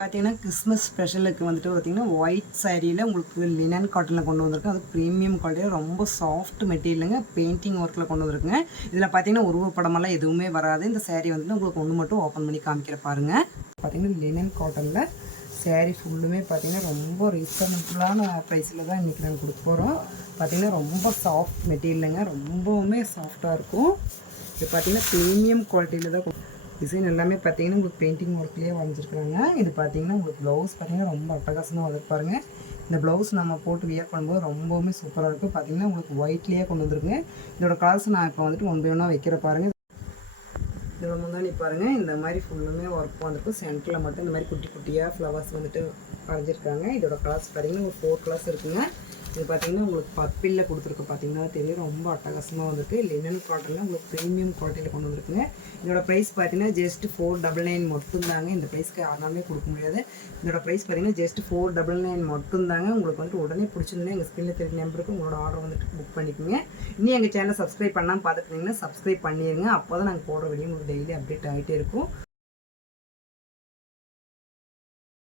பார்த்தீங்கன்னா கிறிஸ்மஸ் ஸ்பெஷலுக்கு வந்துட்டு பார்த்தீங்கன்னா ஒயிட் சாரியில் உங்களுக்கு லினன் காட்டனில் கொண்டு வந்திருக்கேன். அது ப்ரீமியம் குவாலிட்டியில் ரொம்ப சாஃப்ட் மெட்டீரியலுங்க. பெயிண்டிங் ஒர்க்கில் கொண்டு வந்திருக்குங்க. இதில் பார்த்தீங்கன்னா உருவப்படமெல்லாம் எதுவுமே வராது. இந்த சாரீ வந்துட்டு உங்களுக்கு ஒன்று மட்டும் ஓப்பன் பண்ணி காமிக்கிற பாருங்க. பார்த்தீங்கன்னா லினன் காட்டனில் சாரீ ஃபுல்லுமே பார்த்தீங்கன்னா ரொம்ப ரீசனபிளான ப்ரைஸில் தான் இன்றைக்கி நாங்கள் கொடுக்க போகிறோம். பார்த்தீங்கன்னா ரொம்ப சாஃப்ட் மெட்டீரியலுங்க. ரொம்பவுமே சாஃப்டாக இருக்கும். இது பார்த்தீங்கன்னா ப்ரீமியம் குவாலிட்டியில் தான் டிசைன் எல்லாமே பார்த்தீங்கன்னா உங்களுக்கு பெயிண்டிங் ஒர்க்லேயே வரைஞ்சிருக்காங்க. இது பார்த்தீங்கன்னா உங்களுக்கு ப்ளவுஸ் பார்த்தீங்கன்னா ரொம்ப அட்டகாசமாக வந்திருப்பாருங்க. இந்த ப்ளவுஸ் நம்ம போட்டு வியர் பண்ணும்போது ரொம்பவுமே சூப்பராக இருக்கும். பார்த்தீங்கன்னா உங்களுக்கு ஒயிட்லேயே கொண்டு வந்துருக்குங்க. இதோட கலர்ஸ் நான் இப்போ வந்துட்டு ஒன் பை ஒன்னாக வைக்கிற பாருங்கள். இதோட முந்தானி பாருங்கள், இந்த மாதிரி ஃபுல்லுமே ஒர்க் வந்துட்டு சென்டரில் மட்டும் இந்த மாதிரி குட்டி குட்டியாக ஃப்ளவர்ஸ் வந்துட்டு வரைஞ்சிருக்காங்க. இதோட கலர்ஸ் பார்த்தீங்கன்னா ஒரு 4 கலர்ஸ் இருக்குங்க. இது பார்த்தீங்கன்னா உங்களுக்கு பப்பிளில் கொடுத்துருக்கு. பார்த்தீங்கன்னா தெரியும், ரொம்ப அட்டகாசமாக வந்துருக்கு. லினன் காட்டனில் உங்களுக்கு ப்ரீமியம் குவாலிட்டியில் கொண்டு வந்துருக்குங்க. இதோட ப்ரைஸ் பார்த்தீங்கன்னா ஜஸ்ட் 499 மட்டும்தாங்க. இந்த ப்ரைஸ்க்கு யாருனாலுமே கொடுக்க முடியாது. இதோட ப்ரைஸ் பார்த்தீங்கன்னா ஜஸ்ட் 499 மட்டும்தாங்க. உங்களுக்கு வந்துட்டு உடனே பிடிச்சிருந்தா எங்கள் ஸ்க்ரீனில் தெரிய நம்பருக்கு உங்களோட ஆர்டர் வந்துட்டு புக் பண்ணிக்கோங்க. இன்னும் எங்கள் சேனலை சப்ஸ்கிரைப் பண்ணாமல் பார்த்துக்கிட்டிங்கன்னா சப்ஸ்கிரைப் பண்ணிடுங்க. அப்போ தான் நாங்கள் போடுற வீடியோ உங்களுக்கு டெய்லி அப்டேட் ஆகிட்டே இருக்கும்.